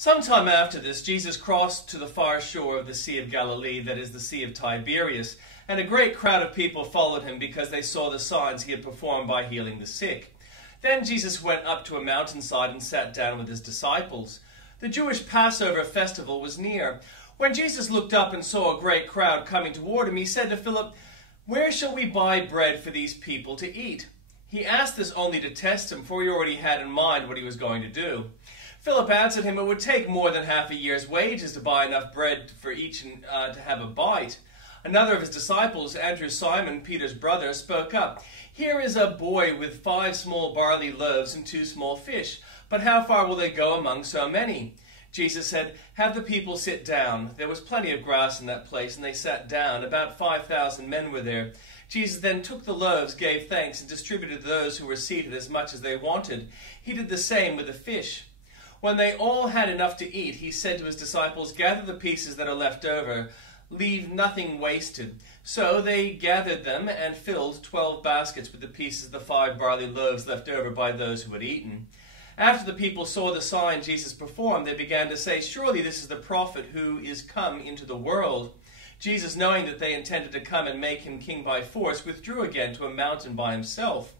Sometime after this, Jesus crossed to the far shore of the Sea of Galilee, that is the Sea of Tiberias, and a great crowd of people followed him because they saw the signs he had performed by healing the sick. Then Jesus went up to a mountainside and sat down with his disciples. The Jewish Passover festival was near. When Jesus looked up and saw a great crowd coming toward him, he said to Philip, "Where shall we buy bread for these people to eat?" He asked this only to test him, for he already had in mind what he was going to do. Philip answered him, "It would take more than half a year's wages to buy enough bread for each to have a bite." Another of his disciples, Andrew, Simon Peter's brother, spoke up. "Here is a boy with 5 small barley loaves and 2 small fish, but how far will they go among so many?" Jesus said, "Have the people sit down." There was plenty of grass in that place, and they sat down. About 5,000 men were there. Jesus then took the loaves, gave thanks, and distributed to those who were seated as much as they wanted. He did the same with the fish. When they all had enough to eat, he said to his disciples, "Gather the pieces that are left over. Leave nothing wasted." So they gathered them and filled 12 baskets with the pieces of the 5 barley loaves left over by those who had eaten. After the people saw the sign Jesus performed, they began to say, "Surely this is the prophet who is come into the world." Jesus, knowing that they intended to come and make him king by force, withdrew again to a mountain by himself.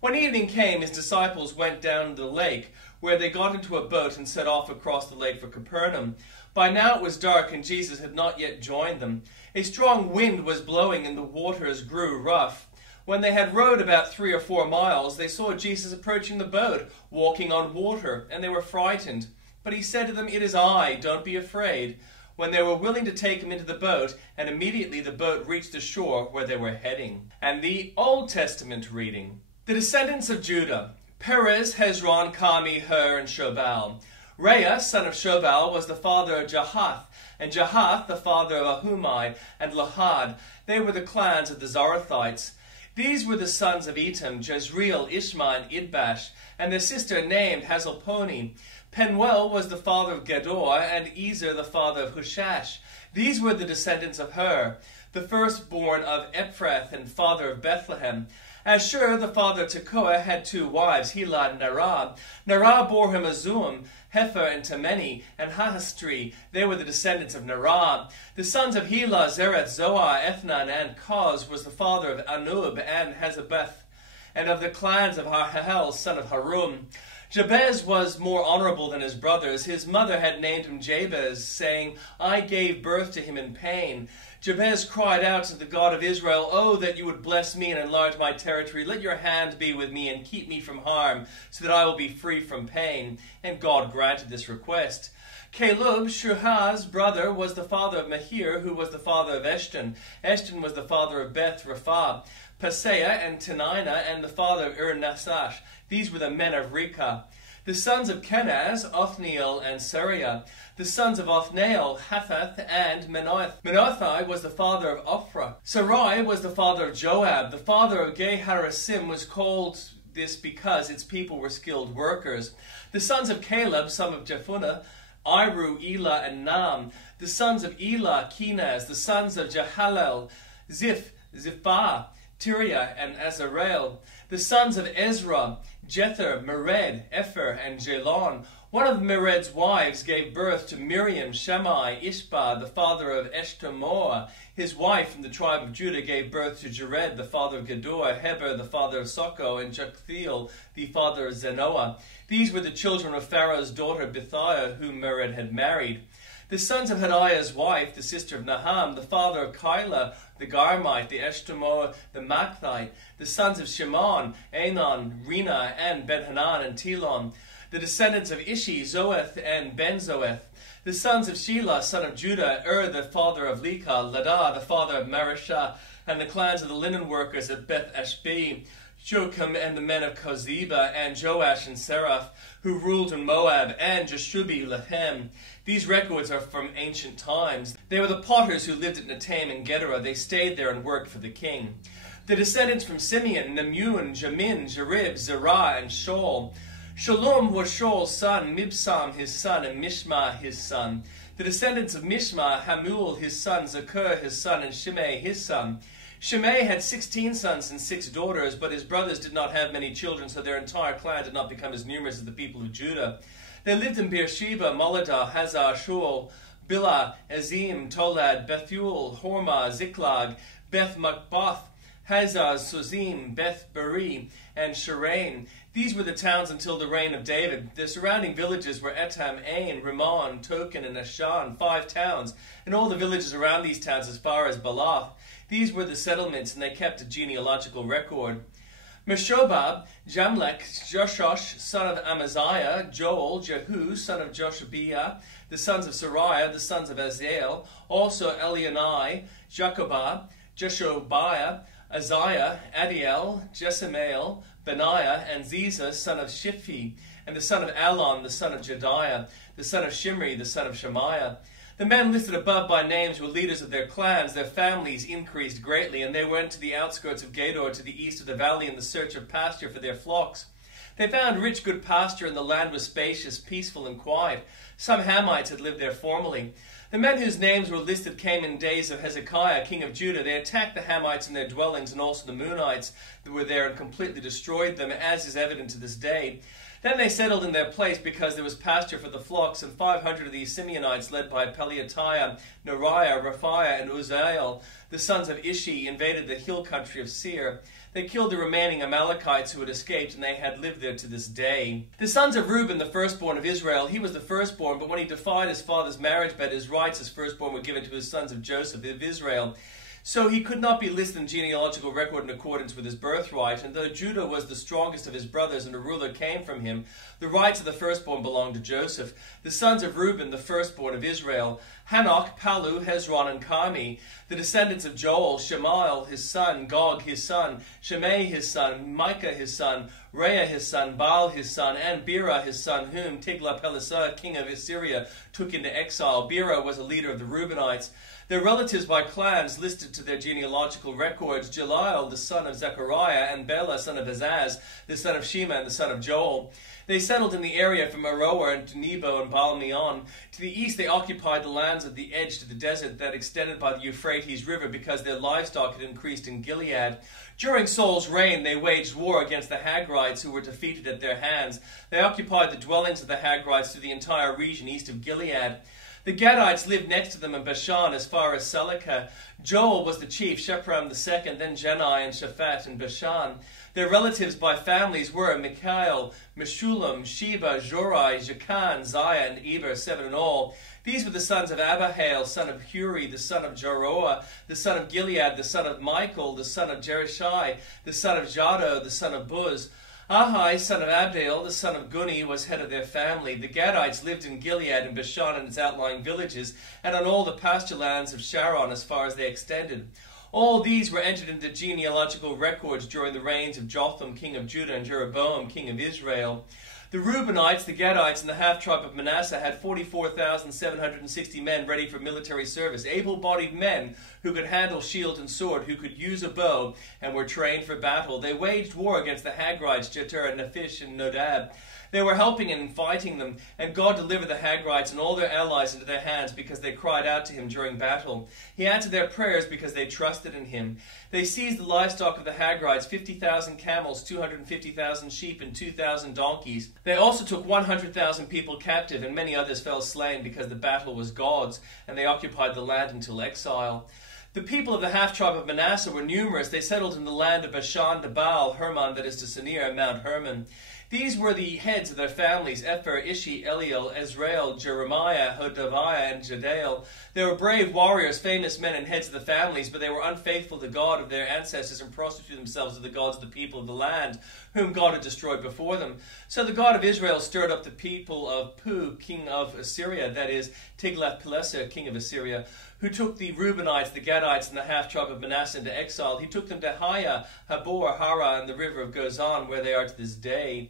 When evening came, his disciples went down to the lake, where they got into a boat and set off across the lake for Capernaum. By now it was dark, and Jesus had not yet joined them. A strong wind was blowing, and the waters grew rough. When they had rowed about 3 or 4 miles, they saw Jesus approaching the boat, walking on water, and they were frightened. But he said to them, "It is I, don't be afraid." When they were willing to take him into the boat, and immediately the boat reached the shore where they were heading. And the Old Testament reading. The descendants of Judah: Perez, Hezron, Carmi, Hur, and Shobal. Rhea, son of Shobal, was the father of Jahath, and Jahath the father of Ahumai and Lahad. They were the clans of the Zorathites. These were the sons of Etam: Jezreel, Ishma, and Idbash, and their sister named Hazelponi. Penuel was the father of Gedor, and Ezer the father of Hushash. These were the descendants of Hur, the firstborn of Ephrath and father of Bethlehem. Ashur, the father of Tekoa, had 2 wives, Helah and Narah. Narah bore him Azum, Hefer, and Temeni, and Hahastri. They were the descendants of Narah. The sons of Helah: Zereth, Zoar, Ethnan, and Koz was the father of Anub and Hazabeth, and of the clans of Harhel, son of Harum. Jabez was more honorable than his brothers. His mother had named him Jabez, saying, "I gave birth to him in pain." Jabez cried out to the God of Israel, "Oh, that you would bless me and enlarge my territory. Let your hand be with me and keep me from harm, so that I will be free from pain." And God granted this request. Caleb, Shuhah's brother, was the father of Mahir, who was the father of Eshton. Eshton was the father of Beth Rapha, Paseah, and Tenina, and the father of Nasash. These were the men of Rekah. The sons of Kenaz: Othniel and Sariah. The sons of Othniel: Hathath and Menoth. Menothi was the father of Ophrah. Sarai was the father of Joab. The father of Geharasim was called this because its people were skilled workers. The sons of Caleb, son of Jephunneh: Iru, Elah, and Nam. The sons of Elah: Kenaz. The sons of Jehalel: Ziphah, Tiriah, and Azarel. The sons of Ezra: Jether, Mered, Epher, and Jalon. One of Mered's wives gave birth to Miriam, Shammai, Ishbah, the father of Eshtemoa. His wife from the tribe of Judah gave birth to Jared, the father of Gedor, Heber, the father of Soko, and Joktheel, the father of Zenoah. These were the children of Pharaoh's daughter Bithiah, whom Mered had married. The sons of Hadiah's wife, the sister of Naham, the father of Keilah, the Garmite, the Eshtemoa, the Makthite. The sons of Shimon: Anon, Rina, and Ben-Hanan, and Telon. The descendants of Ishi: Zoeth and Ben-Zoeth. The sons of Shelah, son of Judah: the father of Lekah, Ladah, the father of Marishah, and the clans of the linen workers at Beth-Ashbeh. Jocham and the men of Kozeba, and Joash and Seraph, who ruled in Moab, and Jeshubi, Lehem. These records are from ancient times. They were the potters who lived at Netaim and Gedera. They stayed there and worked for the king. The descendants from Simeon: Nemun, Jamin, Jarib, Zerah, and Shaul. Shalom was Shaul's son, Mibsam his son, and Mishma his son. The descendants of Mishma: Hamul his son, Zakur his son, and Shimei his son. Shimei had 16 sons and 6 daughters, but his brothers did not have many children, so their entire clan did not become as numerous as the people of Judah. They lived in Beersheba, Moladah, Hazar, Shual, Bilhah, Azim, Tolad, Bethuel, Hormah, Ziklag, Beth Makbath, Hazar, Suzim, Beth Beri, and Sharain. These were the towns until the reign of David. The surrounding villages were Etam, Ain, Rimmon, Token, and Ashan, 5 towns, and all the villages around these towns as far as Balath. These were the settlements, and they kept a genealogical record. Meshobab, Jamlech, Joshosh, son of Amaziah, Joel, Jehu, son of Joshabiah, the sons of Sariah, the sons of Azael, also Elionai, Jacobah, Jeshobiah, Azariah, Adiel, Jesamael, Benaiah, and Ziza, son of Shiphi, and the son of Alon, the son of Jediah, the son of Shimri, the son of Shemaiah. The men listed above by names were leaders of their clans. Their families increased greatly, and they went to the outskirts of Gedor to the east of the valley in the search of pasture for their flocks. They found rich, good pasture, and the land was spacious, peaceful, and quiet. Some Hamites had lived there formerly. The men whose names were listed came in days of Hezekiah, king of Judah. They attacked the Hamites in their dwellings, and also the Moonites that were there, and completely destroyed them, as is evident to this day. Then they settled in their place because there was pasture for the flocks, and 500 of these Simeonites, led by Peliatiah, Neriah, Raphiah, and Uzziel, the sons of Ishi, invaded the hill country of Seir. They killed the remaining Amalekites who had escaped, and they had lived there to this day. The sons of Reuben, the firstborn of Israel, he was the firstborn, but when he defied his father's marriage bed, his rights as firstborn were given to his sons of Joseph of Israel. So he could not be listed in genealogical record in accordance with his birthright, and though Judah was the strongest of his brothers and a ruler came from him, the rights of the firstborn belonged to Joseph. The sons of Reuben, the firstborn of Israel, Hanok, Palu, Hezron, and Carmi. The descendants of Joel, Shemael his son, Gog his son, Shimei his son, Micah his son, Reah his son, Baal his son, and Bera his son, whom Tiglath-Pileser, king of Assyria, took into exile. Bera was a leader of the Reubenites. Their relatives by clans listed to their genealogical records: Jeliel, the son of Zechariah, and Bela, son of Azaz, the son of Shema, and the son of Joel. They settled in the area from Aroer to Nebo and Baal-meon. To the east they occupied the lands at the edge to the desert that extended by the Euphrates River, because their livestock had increased in Gilead. During Saul's reign they waged war against the Hagrites, who were defeated at their hands. They occupied the dwellings of the Hagrites through the entire region east of Gilead. The Gadites lived next to them in Bashan as far as Salecah. Joel was the chief, Shepram the second, then Jenai and Shaphat in Bashan. Their relatives by families were Mikael, Meshulam, Sheba, Jorai, Jachan, Ziah, and Eber, 7 in all. These were the sons of Abihail, son of Huri, the son of Jeroah, the son of Gilead, the son of Michael, the son of Jerishai, the son of Jado, the son of Buz. Ahai, son of Abdeel, the son of Guni, was head of their family. The Gadites lived in Gilead and Bashan and its outlying villages, and on all the pasture lands of Sharon as far as they extended. All these were entered into genealogical records during the reigns of Jotham, king of Judah, and Jeroboam, king of Israel. The Reubenites, the Gadites, and the half-tribe of Manasseh had 44,760 men ready for military service, able-bodied men who could handle shield and sword, who could use a bow, and were trained for battle. They waged war against the Hagrites, Jeter, and Nephish, and Nodab. They were helping and fighting them, and God delivered the Hagrites and all their allies into their hands because they cried out to him during battle. He answered their prayers because they trusted in him. They seized the livestock of the Hagrites, 50,000 camels, 250,000 sheep, and 2,000 donkeys. They also took 100,000 people captive, and many others fell slain because the battle was God's, and they occupied the land until exile. The people of the half-tribe of Manasseh were numerous. They settled in the land of Bashan, to Baal, Hermon, that is to Sinir, and Mount Hermon. These were the heads of their families: Epher, Ishi, Eliel, Ezrael, Jeremiah, Hodaviah, and Jediel. They were brave warriors, famous men, and heads of the families, but they were unfaithful to God of their ancestors and prostituted themselves with the gods of the people of the land, whom God had destroyed before them. So the God of Israel stirred up the people of Pu, king of Assyria, that is, Tiglath-Pileser, king of Assyria, who took the Reubenites, the Gadites, and the half-tribe of Manasseh into exile. He took them to Haya, Habor, Hara, and the river of Gozan, where they are to this day.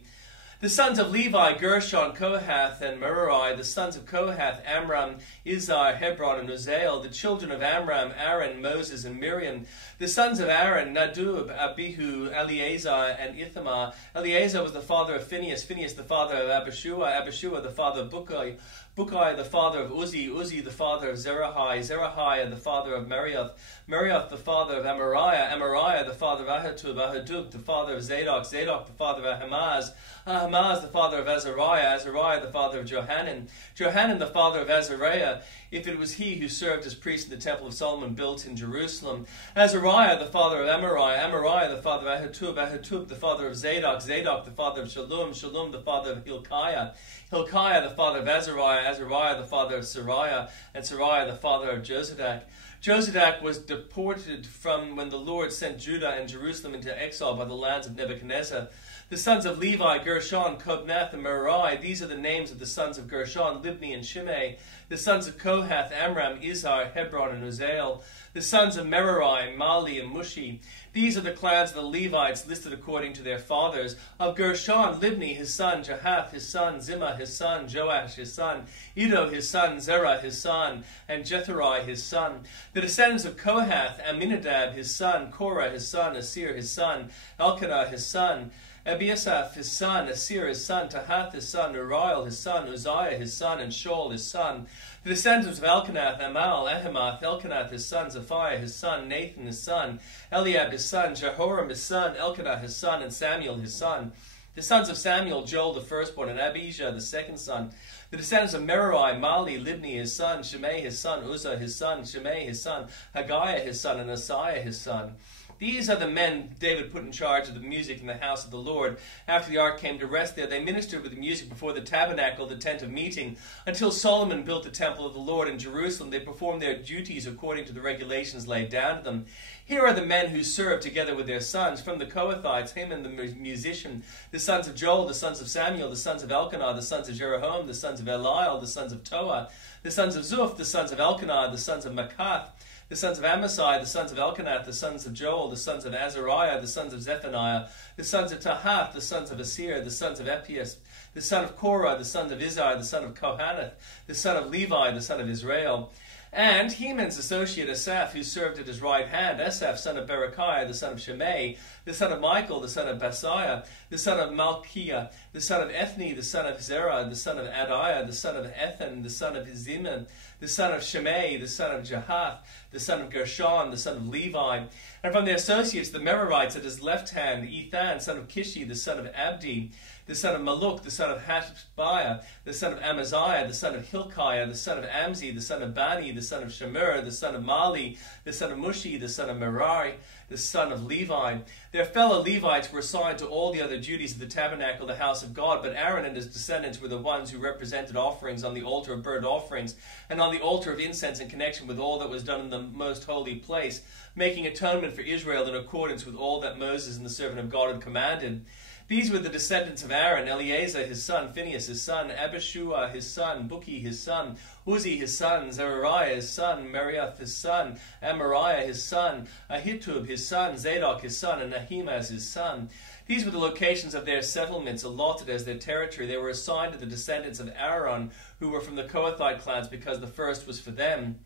The sons of Levi, Gershon, Kohath, and Merari. The sons of Kohath, Amram, Izhar, Hebron, and Uzziel. The children of Amram, Aaron, Moses, and Miriam. The sons of Aaron, Nadub, Abihu, Eleazar, and Ithamar. Eleazar was the father of Phinehas, Phinehas the father of Abishua, Abishua the father of Bukai, Bukai the father of Uzi, Uzi the father of Zerahiah, Zerahiah the father of Merioth, Merioth the father of Amariah, Amariah the father of Ahitub, Ahitub the father of Zadok, Zadok the father of Ahimaaz, Ahimaaz the father of Azariah, Azariah the father of Johanan, Johanan the father of Azariah, if it was he who served as priest in the temple of Solomon built in Jerusalem, Azariah the father of Amariah, Amariah the father of Ahitub, Ahitub the father of Zadok, Zadok the father of Shallum, Shallum the father of Hilkiah, Hilkiah the father of Azariah, Azariah the father of Sariah, and Sariah the father of Josadak. Josadak was deported from when the Lord sent Judah and Jerusalem into exile by the lands of Nebuchadnezzar. The sons of Levi, Gershon, Kobnath, and Merari. These are the names of the sons of Gershon, Libni and Shimei. The sons of Kohath, Amram, Izhar, Hebron, and Uzziel. The sons of Merari, Mali, and Mushi. These are the clans of the Levites listed according to their fathers. Of Gershon, Libni, his son, Jahath, his son, Zimmah, his son, Joash, his son, Iddo, his son, Zerah, his son, and Jetheri, his son. The descendants of Kohath, Aminadab, his son, Korah, his son, Asir, his son, Elkanah, his son, Abiasaph, his son, Asir, his son, Tahath, his son, Uriel, his son, Uzziah, his son, and Shaul, his son. The descendants of Elkanath, Amal, Ahimath, Elkanath, his son, Zephiah, his son, Nathan, his son, Eliab, his son, Jehoram, his son, Elkanah, his son, and Samuel, his son. The sons of Samuel, Joel, the firstborn, and Abijah, the second son. The descendants of Merari, Mali, Libni, his son, Shimei, his son, Uzzah, his son, Shimei, his son, Haggiah, his son, and Asaiah, his son. These are the men David put in charge of the music in the house of the Lord. After the ark came to rest there, they ministered with the music before the tabernacle, the tent of meeting. Until Solomon built the temple of the Lord in Jerusalem, they performed their duties according to the regulations laid down to them. Here are the men who served together with their sons. From the Kohathites, Heman the musician, the sons of Joel, the sons of Samuel, the sons of Elkanah, the sons of Jeroham, the sons of Eliel, the sons of Toah, the sons of Zuph, the sons of Elkanah, the sons of Makath, the sons of Amasai, the sons of Elkanath, the sons of Joel, the sons of Azariah, the sons of Zephaniah, the sons of Tahath, the sons of Asir, the sons of Epias, the son of Korah, the son of Izhar, the son of Kohath, the son of Levi, the son of Israel. And Heman's associate Asaph, who served at his right hand, Asaph, son of Berechiah, the son of Shimei, the son of Michael, the son of Basiah, the son of Malchiah, the son of Ethni, the son of Zerah, the son of Adiah, the son of Ethan, the son of Zimun, the son of Shimei, the son of Jahath, the son of Gershon, the son of Levi. And from their associates, the Merarites at his left hand, Ethan, son of Kishi, the son of Abdi, the son of Maluk, the son of Hashabiah, the son of Amaziah, the son of Hilkiah, the son of Amzi, the son of Bani, the son of Shemer, the son of Mali, the son of Mushi, the son of Merari, the son of Levi. Their fellow Levites were assigned to all the other duties of the tabernacle, the house of God, but Aaron and his descendants were the ones who represented offerings on the altar of burnt offerings and on the altar of incense in connection with all that was done in the most holy place, making atonement for Israel in accordance with all that Moses and the servant of God had commanded. These were the descendants of Aaron: Eleazar his son, Phinehas his son, Abishua his son, Buki his son, Uzi his son, Zechariah his son, Merioth his son, Amariah his son, Ahitub his son, Zadok his son, and Ahimaaz his son. These were the locations of their settlements allotted as their territory. They were assigned to the descendants of Aaron, who were from the Kohathite clans, because the first was for them.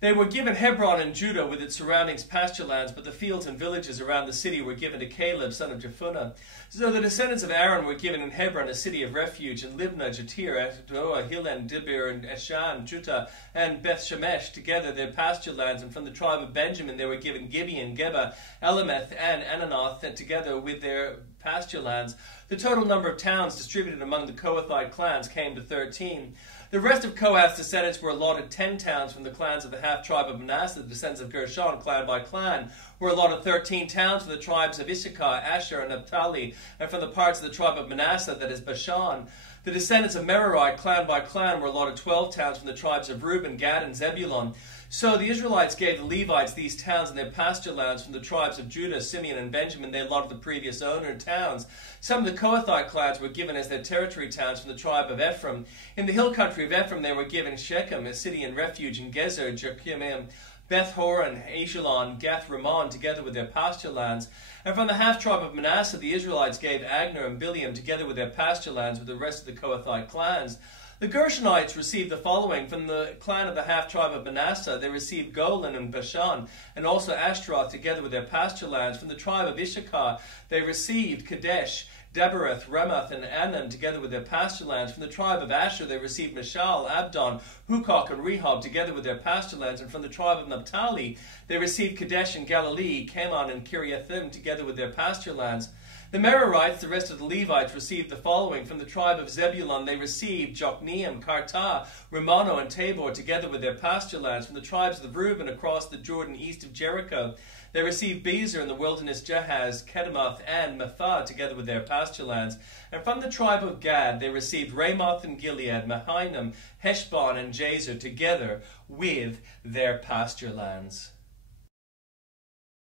They were given Hebron and Judah with its surroundings pasture lands, but the fields and villages around the city were given to Caleb, son of Jephunneh. So the descendants of Aaron were given in Hebron a city of refuge, and Libnah, Jatir, Eshdoah, Hilen, Dibir, and Eshan, Juttah, and Beth Shemesh, together their pasture lands. And from the tribe of Benjamin they were given Gibeon, Geba, Elameth, and Ananoth, together with their pasture lands. The total number of towns distributed among the Kohathite clans came to 13. The rest of Kohath's descendants were allotted 10 towns from the clans of the half-tribe of Manasseh. The descendants of Gershon, clan by clan, were allotted 13 towns from the tribes of Issachar, Asher, and Naphtali, and from the parts of the tribe of Manasseh, that is Bashan. The descendants of Merari, clan by clan, were allotted 12 towns from the tribes of Reuben, Gad, and Zebulun. So the Israelites gave the Levites these towns and their pasture lands. From the tribes of Judah, Simeon, and Benjamin, they allotted the previous owner towns. Some of the Kohathite clans were given as their territory towns from the tribe of Ephraim. In the hill country of Ephraim they were given Shechem, a city in refuge, and Gezer, Jekimim, Beth-horon, Ajalon, Gath-Rimmon, together with their pasture lands. And from the half-tribe of Manasseh the Israelites gave Agner and Bileam, together with their pasture lands, with the rest of the Kohathite clans. The Gershonites received the following. From the clan of the half-tribe of Manasseh, they received Golan and Bashan, and also Ashtaroth, together with their pasture lands. From the tribe of Issachar, they received Kadesh, Debereth, Ramath, and Anan, together with their pasture lands. From the tribe of Asher they received Mishal, Abdon, Hukok, and Rehob, together with their pasture lands. And from the tribe of Naphtali they received Kadesh and Galilee, Kamon and Kiriathim, together with their pasture lands. The Merarites, the rest of the Levites, received the following. From the tribe of Zebulun they received Jokneam, Kartah, Rimmono, and Tabor, together with their pasture lands. From the tribes of Reuben across the Jordan east of Jericho they received Bezer in the wilderness, Jahaz, Kedemoth, and Mephah, together with their pasture lands. And from the tribe of Gad they received Ramoth and Gilead, Mahanaim, Heshbon, and Jazer, together with their pasture lands.